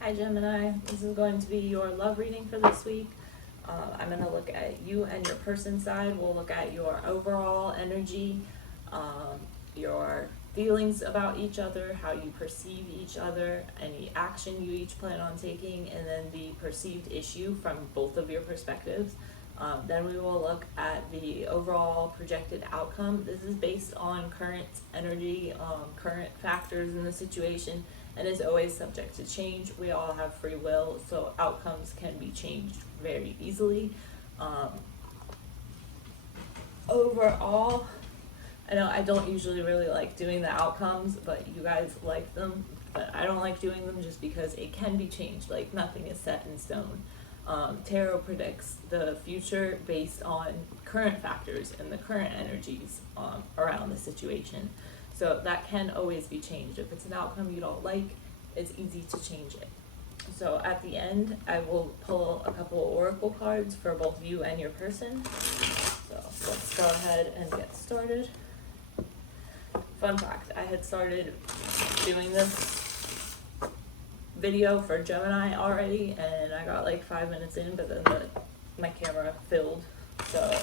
Hi Gemini, this is going to be your love reading for this week. I'm going to look at you and your person side. We'll look at your overall energy, your feelings about each other, how you perceive each other, any action you each plan on taking, and then the perceived issue from both of your perspectives. Then we will look at the overall projected outcome. This is based on current energy, current factors in the situation, and is always subject to change. We all have free will, so outcomes can be changed very easily. Overall, I know I don't usually really like doing the outcomes, but you guys like them. But I don't like doing them just because it can be changed. Like, nothing is set in stone. Tarot predicts the future based on current factors and the current energies around the situation. So that can always be changed. If it's an outcome you don't like, it's easy to change it. So at the end, I will pull a couple of oracle cards for both you and your person. So let's go ahead and get started. Fun fact, I had started doing this video for Gemini already, and I got like 5 minutes in, but then my camera filled, so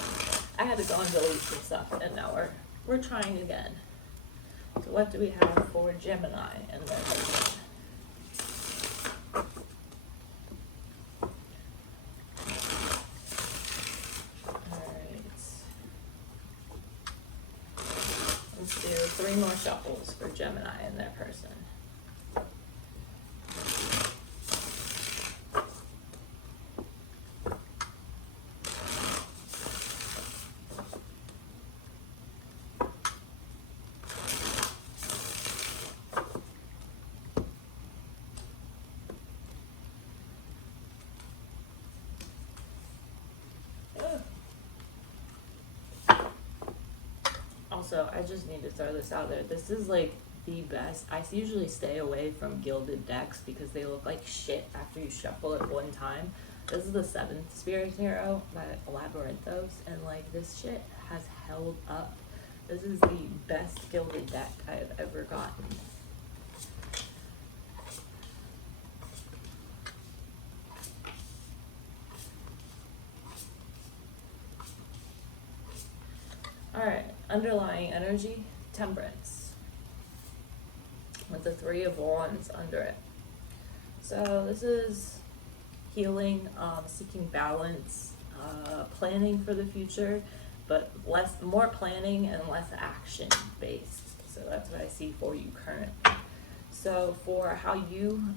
I had to go and delete some stuff, and now we're trying again. So what do we have for Gemini and their person? Alright. Let's do 3 more shuffles for Gemini and their person. Also, I just need to throw this out there. This is like the best. I usually stay away from gilded decks because they look like shit after you shuffle it one time. This is the 7th Spirit Tarot by Labyrinthos, and like, this shit has held up. This is the best gilded deck I've ever gotten. Alright, underlying energy, temperance, with the 3 of Wands under it. So this is healing, seeking balance, planning for the future, but more planning and less action based. So that's what I see for you currently. So for how you,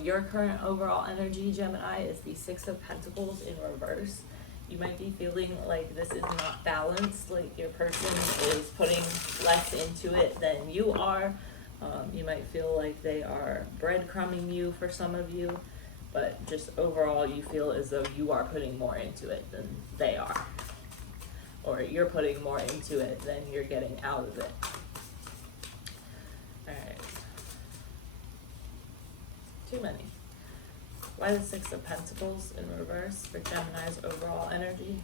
your current overall energy, Gemini, is the 6 of Pentacles in reverse. You might be feeling like this is not balanced, like your person is putting less into it than you are. You might feel like they are breadcrumbing you for some of you, but just overall you feel as though you are putting more into it than they are. Or you're putting more into it than you're getting out of it. Alright. Too many. Why the 6 of Pentacles in reverse for Gemini's overall energy?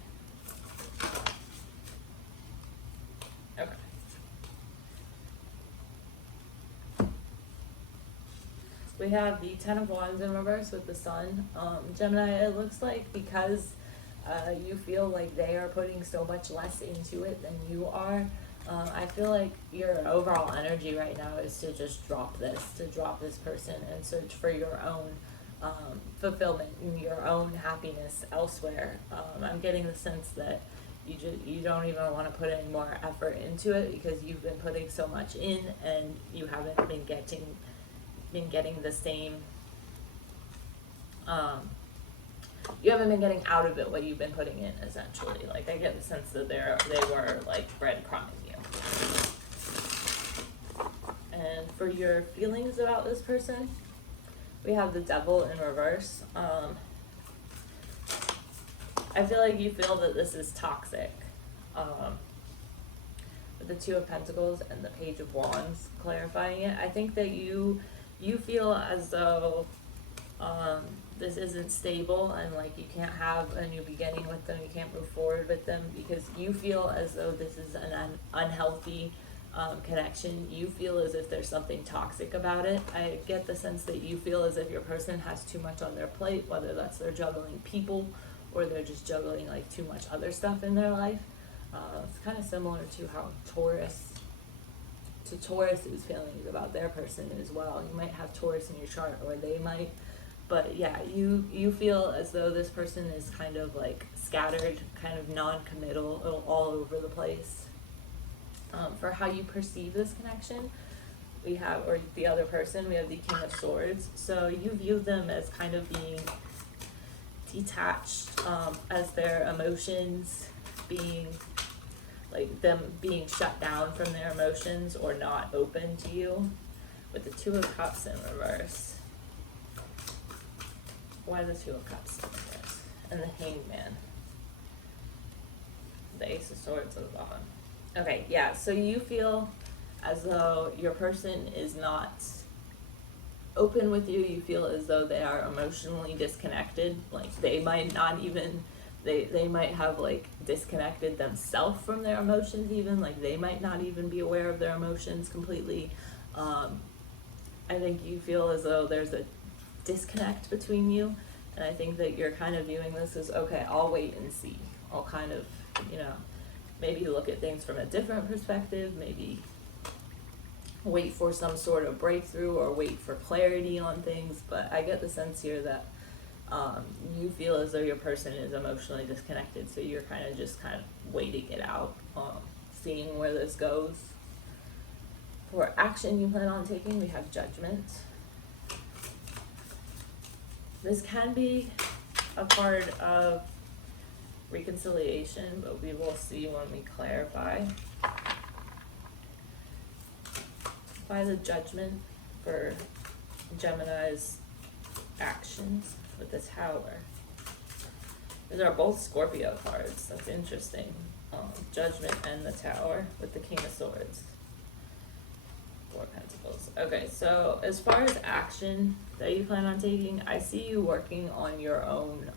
Okay. We have the 10 of Wands in reverse with the Sun. Gemini, it looks like because you feel like they are putting so much less into it than you are, I feel like your overall energy right now is to just drop this person and search for your own fulfillment and your own happiness elsewhere. I'm getting the sense that you don't even want to put any more effort into it because you've been putting so much in and you haven't been getting the same. You haven't been getting out of it what you've been putting in, essentially. Like, I get the sense that they were like breadcrumbing you. And for your feelings about this person, we have the Devil in reverse. I feel like you feel that this is toxic. With the 2 of Pentacles and the Page of Wands clarifying it, I think that you feel as though this isn't stable, and like you can't have a new beginning with them, you can't move forward with them because you feel as though this is an unhealthy connection, you feel as if there's something toxic about it. I get the sense that you feel as if your person has too much on their plate, whether that's they're juggling people or they're just juggling like too much other stuff in their life. It's kind of similar to how Taurus's feelings about their person as well. You might have Taurus in your chart, or they might, but yeah, you feel as though this person is kind of like scattered, kind of non-committal, all over the place. For how you perceive this connection, we have, or the other person, we have the King of Swords. So you view them as kind of being detached, as their emotions being, like them being shut down from their emotions or not open to you, with the Two of Cups in reverse. Why the Two of Cups in reverse? And the Hanged Man. The Ace of Swords at the bottom. Okay, yeah, so you feel as though your person is not open with you. You feel as though they are emotionally disconnected. Like they might not even, they might have like disconnected themselves from their emotions even. Like they might not even be aware of their emotions completely. I think you feel as though there's a disconnect between you. And I think that you're kind of viewing this as, okay, I'll wait and see. I'll kind of, maybe look at things from a different perspective, maybe wait for some sort of breakthrough or wait for clarity on things. But I get the sense here that you feel as though your person is emotionally disconnected, so you're kind of waiting it out, seeing where this goes. For action you plan on taking, we have Judgment. This can be a card of reconciliation, but we will see when we clarify. By the Judgment for Gemini's actions with the Tower. These are both Scorpio cards. That's interesting. Judgment and the Tower with the King of Swords. Four Pentacles. Okay, so as far as action that you plan on taking, I see you working on your own,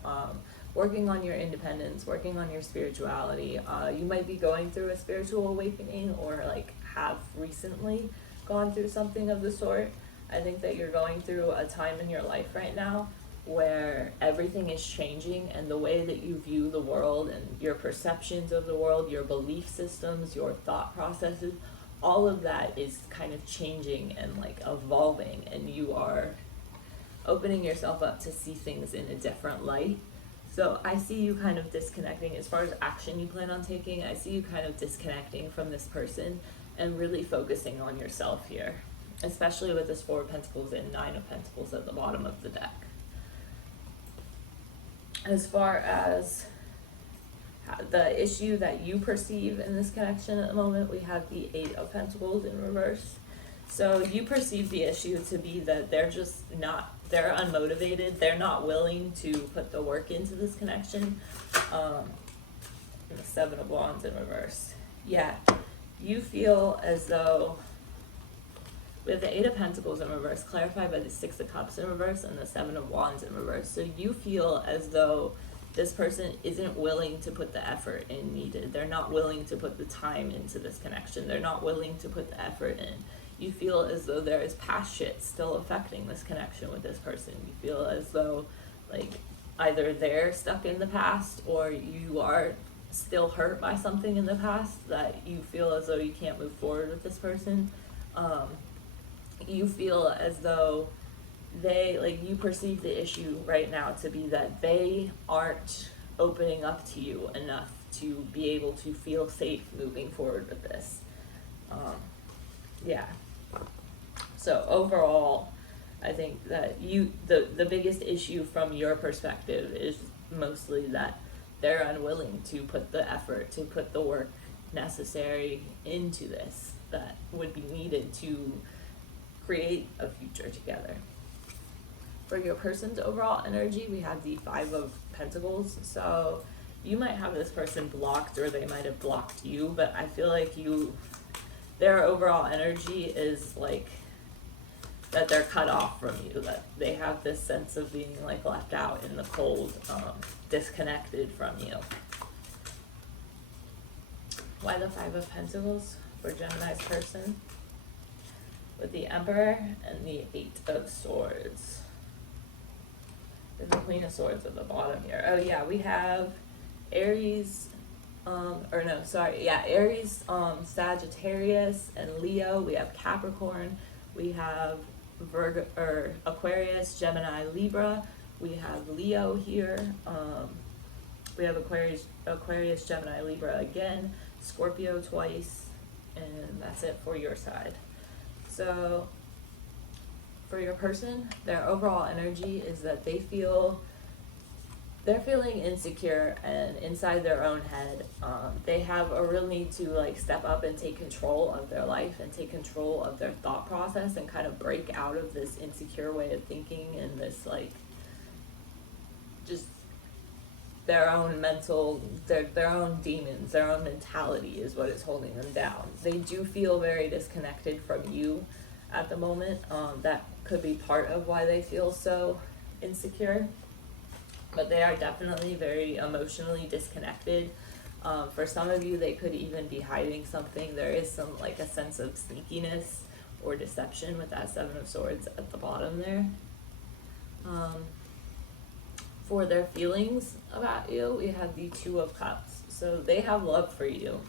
working on your independence, working on your spirituality. You might be going through a spiritual awakening, or like have recently gone through something of the sort. I think that you're going through a time in your life right now where everything is changing, and the way that you view the world and your perceptions of the world, your belief systems, your thought processes, all of that is kind of changing and like evolving, and you are opening yourself up to see things in a different light. So I see you kind of disconnecting. As far as action you plan on taking, I see you kind of disconnecting from this person and really focusing on yourself here, especially with this Four of Pentacles and Nine of Pentacles at the bottom of the deck. As far as the issue that you perceive in this connection at the moment, we have the Eight of Pentacles in reverse. So you perceive the issue to be that they're they're unmotivated, they're not willing to put the work into this connection. And the Seven of Wands in reverse. Yeah, you feel as though, with the Eight of Pentacles in reverse, clarified by the Six of Cups in reverse and the Seven of Wands in reverse. So you feel as though this person isn't willing to put the effort in needed. They're not willing to put the time into this connection. They're not willing to put the effort in. You feel as though there is past shit still affecting this connection with this person. You feel as though like either they're stuck in the past, or you are still hurt by something in the past that you feel as though you can't move forward with this person. You feel as though you perceive the issue right now to be that they aren't opening up to you enough to be able to feel safe moving forward with this. Yeah. So overall, I think that the biggest issue from your perspective is mostly that they're unwilling to put the effort, to put the work necessary into this that would be needed to create a future together. For your person's overall energy, we have the Five of Pentacles. So you might have this person blocked, or they might have blocked you, but I feel like their overall energy is like that they're cut off from you, that they have this sense of being like left out in the cold, disconnected from you. Why the Five of Pentacles? for Gemini's person, with the Emperor and the Eight of Swords. There's the Queen of Swords at the bottom here. Oh yeah, we have Aries, Aries, Sagittarius, and Leo. We have Capricorn. We have Virgo or Aquarius, Gemini, Libra. We have Leo here. We have Aquarius, Gemini, Libra again, Scorpio twice, and that's it for your side. So for your person, their overall energy is that they're feeling insecure and inside their own head. They have a real need to like step up and take control of their life and take control of their thought process and kind of break out of this insecure way of thinking and this like just their own their own demons, their own mentality is what is holding them down. They do feel very disconnected from you at the moment. That could be part of why they feel so insecure, but they are definitely very emotionally disconnected. For some of you, they could even be hiding something. There is some like a sense of sneakiness or deception with that Seven of Swords at the bottom there. For their feelings about you, we have the Two of Cups. So they have love for you,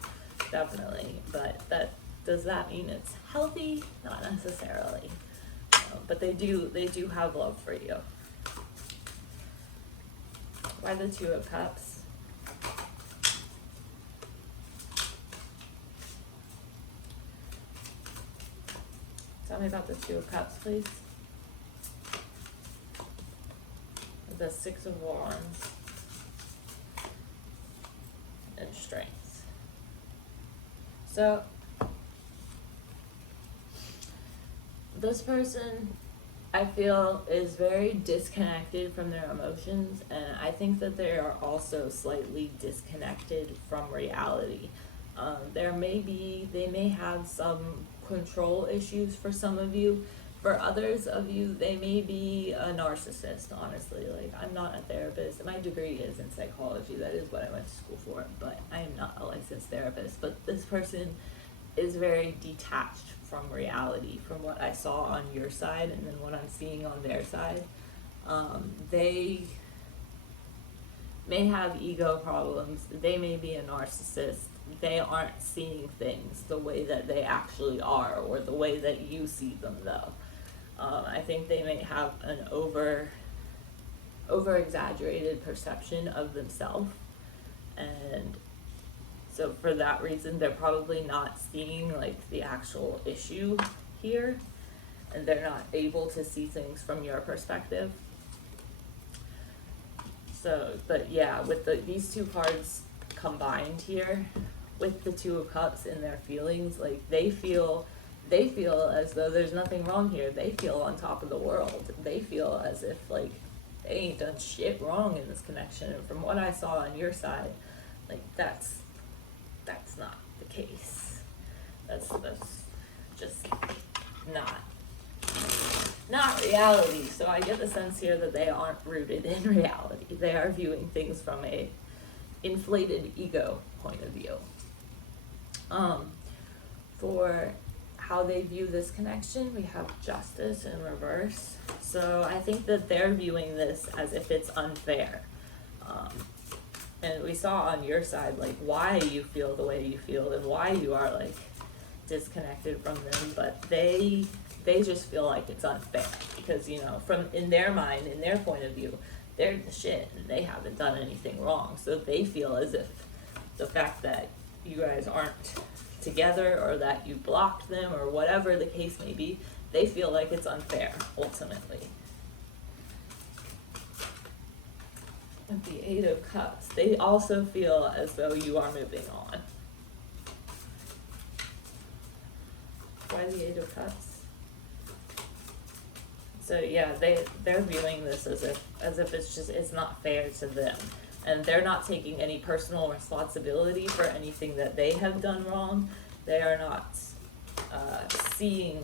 definitely, but does that mean it's healthy? Not necessarily, but they do have love for you. Why the Two of Cups? Tell me about the Two of Cups, please. The Six of Wands and Strength. So this person, I feel, is very disconnected from their emotions, and I think that they are also slightly disconnected from reality. They may have some control issues for some of you. For others of you, they may be a narcissist, honestly. Like, I'm not a therapist. My degree is in psychology. That is what I went to school for, but I am not a licensed therapist. But this person is very detached from reality, from what I saw on your side and then what I'm seeing on their side. They may have ego problems. They may be a narcissist. They aren't seeing things the way that they actually are, or the way that you see them, though. I think they may have an over exaggerated perception of themselves, and so for that reason they're probably not seeing like the actual issue here, and they're not able to see things from your perspective. So, but yeah, with these two cards combined here, with the Two of Cups in their feelings, like they feel as though there's nothing wrong here. They feel on top of the world. They feel as if like they ain't done shit wrong in this connection. And from what I saw on your side, like that's not the case. That's just not reality. So I get the sense here that they aren't rooted in reality. They are viewing things from a inflated ego point of view. For how they view this connection, we have Justice in reverse. So I think that they're viewing this as if it's unfair. And we saw on your side, like, why you feel the way you feel and why you are, like, disconnected from them. But they just feel like it's unfair because, you know, in their mind, in their point of view, they're the shit and they haven't done anything wrong. So they feel as if the fact that you guys aren't together or that you blocked them or whatever the case may be, they feel like it's unfair ultimately. With the Eight of Cups, they also feel as though you are moving on. Why the Eight of Cups? So yeah, they're viewing this as if it's not fair to them. And they're not taking any personal responsibility for anything that they have done wrong. They are not seeing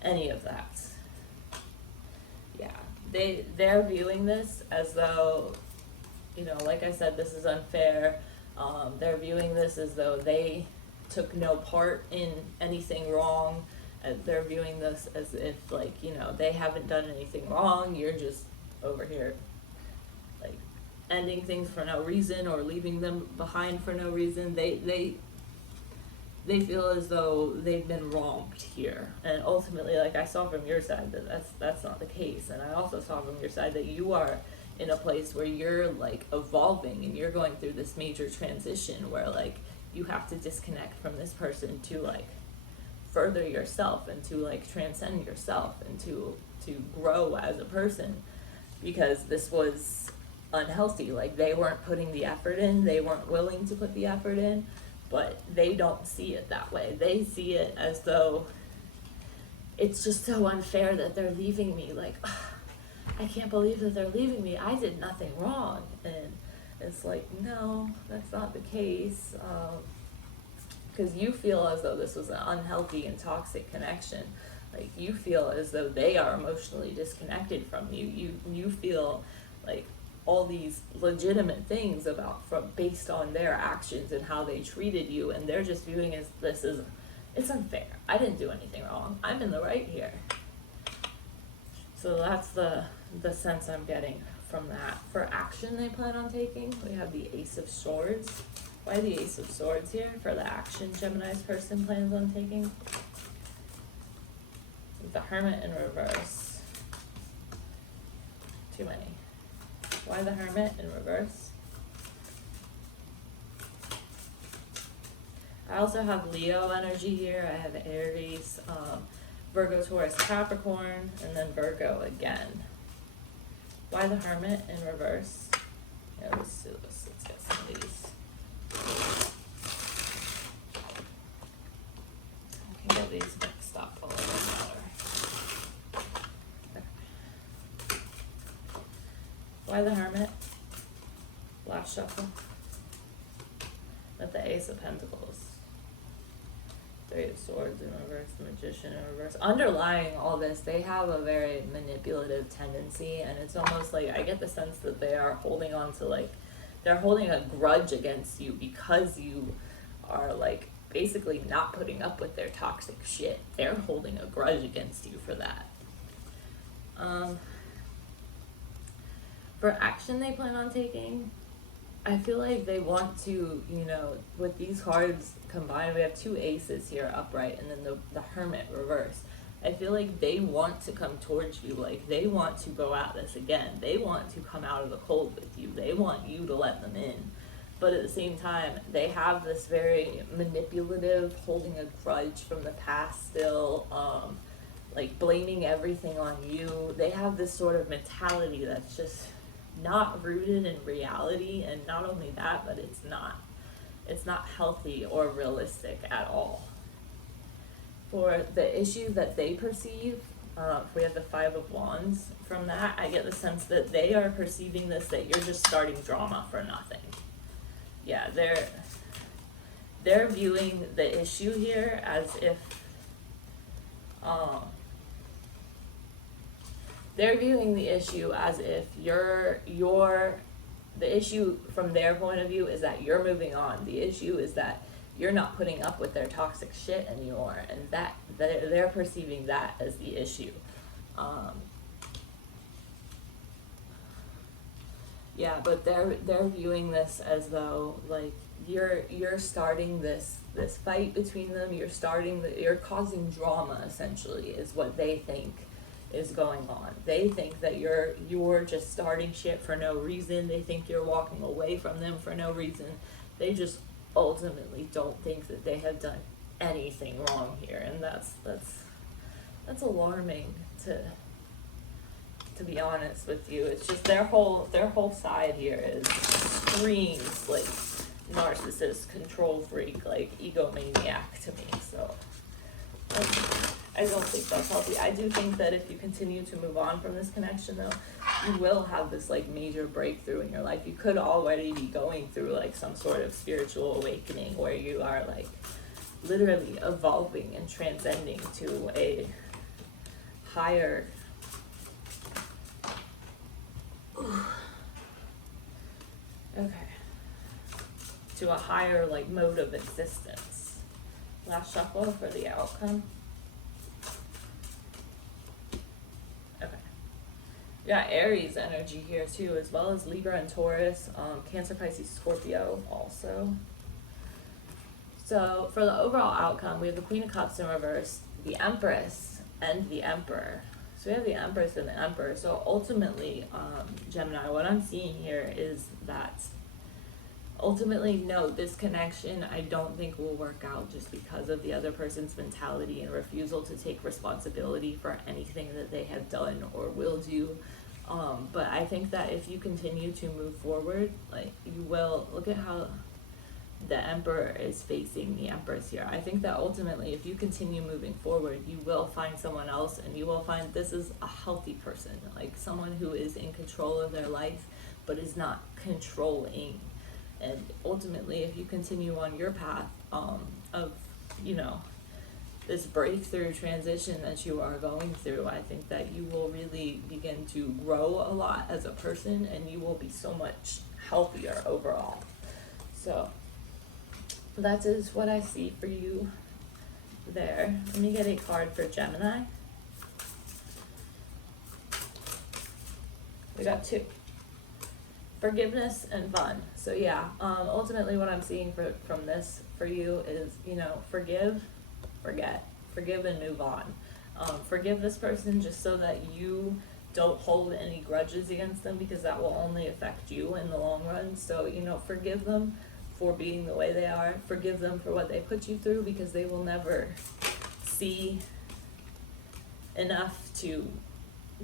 any of that. Yeah, they're viewing this as though, you know, like I said, this is unfair. They're viewing this as though they took no part in anything wrong. They're viewing this as if, like, you know, they haven't done anything wrong, you're just over here, like, ending things for no reason or leaving them behind for no reason. They feel as though they've been wronged here. And ultimately, like I saw from your side, that's not the case. And I also saw from your side that you are in a place where you're like evolving and you're going through this major transition where like you have to disconnect from this person to like further yourself and to like transcend yourself and to grow as a person, because this was unhealthy. Like, they weren't putting the effort in, they weren't willing to put the effort in, but they don't see it that way. They see it as though it's just so unfair that they're leaving me. Like, I can't believe that they're leaving me, I did nothing wrong. And it's like, no, that's not the case. Because you feel as though this was an unhealthy and toxic connection. Like, you feel as though they are emotionally disconnected from you. You feel like all these legitimate things based on their actions and how they treated you, and they're just viewing as it's unfair. I didn't do anything wrong. I'm in the right here. So that's the sense I'm getting from that. For action they plan on taking, we have the Ace of Swords. Why the Ace of Swords here? For the action Gemini's person plans on taking. The Hermit in reverse. Too many. Why the Hermit in reverse? I also have Leo energy here. I have Aries, Virgo, Taurus, Capricorn, and then Virgo again. Why the Hermit in reverse? Yeah, let's do this. Let's get some of these. I can get these mixed up a little better. Okay. Why the Hermit? Last shuffle. With the Ace of Pentacles. Three of Swords in reverse, the Magician in reverse. Underlying all this, they have a very manipulative tendency, and it's almost like I get the sense that they are holding on to, like, they're holding a grudge against you because you are, like, basically not putting up with their toxic shit. They're holding a grudge against you for that. For action they plan on taking, I feel like they want to, you know, with these cards combined, we have two aces here upright and then the Hermit reverse. I feel like they want to come towards you, like they want to go at this again. They want to come out of the cold with you. They want you to let them in. But at the same time, they have this very manipulative, holding a grudge from the past still, like blaming everything on you. They have this sort of mentality that's just not rooted in reality, and not only that, but it's not healthy or realistic at all. For the issue that they perceive, if we have the Five of Wands, from that I get the sense that they are perceiving this, that you're just starting drama for nothing. Yeah, they're viewing the issue here as if they're viewing the issue as if the issue from their point of view is that you're moving on. The issue is that you're not putting up with their toxic shit anymore, and that they're perceiving that as the issue. Yeah, but they're viewing this as though, like, you're starting this fight between them. You're causing drama, essentially, is what they think is going on. They think that you're just starting shit for no reason. They think you're walking away from them for no reason. They just ultimately don't think that they have done anything wrong here, and that's alarming to be honest with you. It's just their whole side here screams like narcissist, control freak, like egomaniac to me. So I don't think that's healthy. I do think that if you continue to move on from this connection, though, you will have this like major breakthrough in your life. You could already be going through like some sort of spiritual awakening where you are like literally evolving and transcending to a higher to a higher like mode of existence. last shuffle for the outcome. Okay. You got Aries energy here too, as well as Libra and Taurus, Cancer, Pisces, Scorpio also. So for the overall outcome, we have the Queen of Cups in reverse, the Empress, and the Emperor. So we have the Empress and the Emperor. So ultimately, Gemini, what I'm seeing here is that ultimately, no, this connection I don't think will work out just because of the other person's mentality and refusal to take responsibility for anything that they have done or will do. But I think that if you continue to move forward, like, you will, look at how the Emperor is facing the Empress here. I think that ultimately, if you continue moving forward, you will find someone else, and you will find this is a healthy person, like someone who is in control of their life, but is not controlling. And ultimately, if you continue on your path of, you know, this breakthrough transition that you are going through, I think that you will really begin to grow a lot as a person, and you will be so much healthier overall. So that is what I see for you there. Let me get a card for Gemini. We got 2. Forgiveness and fun. So yeah, ultimately what I'm seeing from this for you is, you know, forgive, forget, forgive and move on. Forgive this person just so that you don't hold any grudges against them, because that will only affect you in the long run. So, you know, forgive them for being the way they are. Forgive them for what they put you through, because they will never see enough to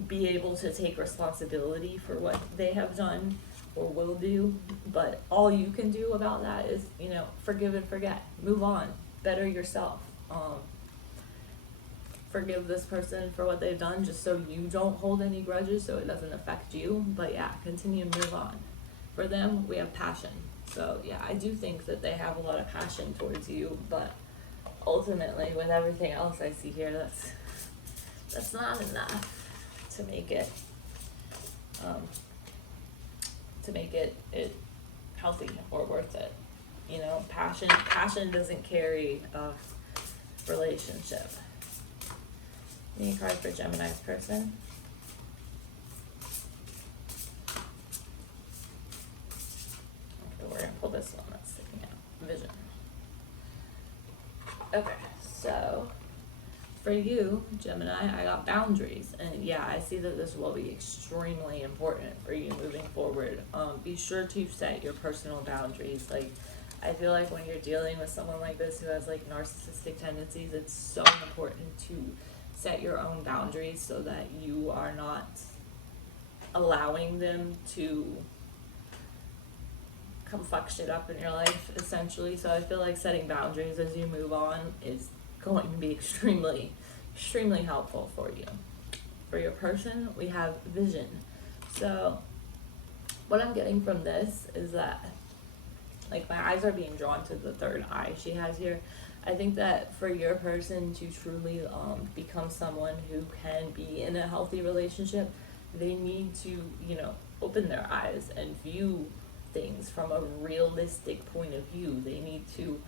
be able to take responsibility for what they have done or will do. But all you can do about that is, you know, forgive and forget, move on, better yourself. Forgive this person for what they've done, just so you don't hold any grudges, so it doesn't affect you. But yeah, continue and move on. For them, we have passion. So yeah, I do think that they have a lot of passion towards you, but ultimately, with everything else I see here, that's not enough to make it it healthy or worth it. You know, passion doesn't carry a relationship. Need a card for Gemini's person. Okay, we're gonna pull this one that's sticking out. Vision. Okay, so for you, Gemini, I got boundaries, and yeah, I see that this will be extremely important for you moving forward. Be sure to set your personal boundaries. Like, I feel like when you're dealing with someone like this who has like narcissistic tendencies, it's so important to set your own boundaries so that you are not allowing them to come fuck shit up in your life, essentially. So I feel like setting boundaries as you move on is going to be extremely helpful for you. For your person, we have vision. So what I'm getting from this is that, like, my eyes are being drawn to the third eye she has here. I think that for your person to truly become someone who can be in a healthy relationship, they need to, you know, open their eyes and view things from a realistic point of view. They need to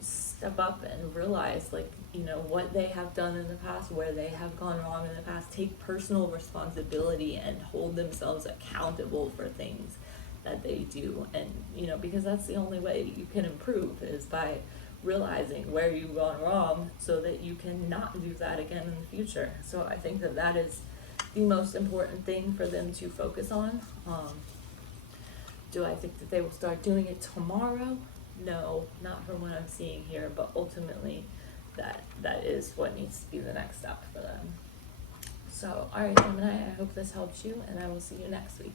step up and realize, like, you know, what they have done in the past, where they have gone wrong in the past, take personal responsibility and hold themselves accountable for things that they do. And, you know, because that's the only way you can improve, is by realizing where you've gone wrong so that you can not do that again in the future. So I think that that is the most important thing for them to focus on. Do I think that they will start doing it tomorrow? No, not from what I'm seeing here, but ultimately that is what needs to be the next step for them. So, alright, Gemini, I hope this helps you, and I will see you next week.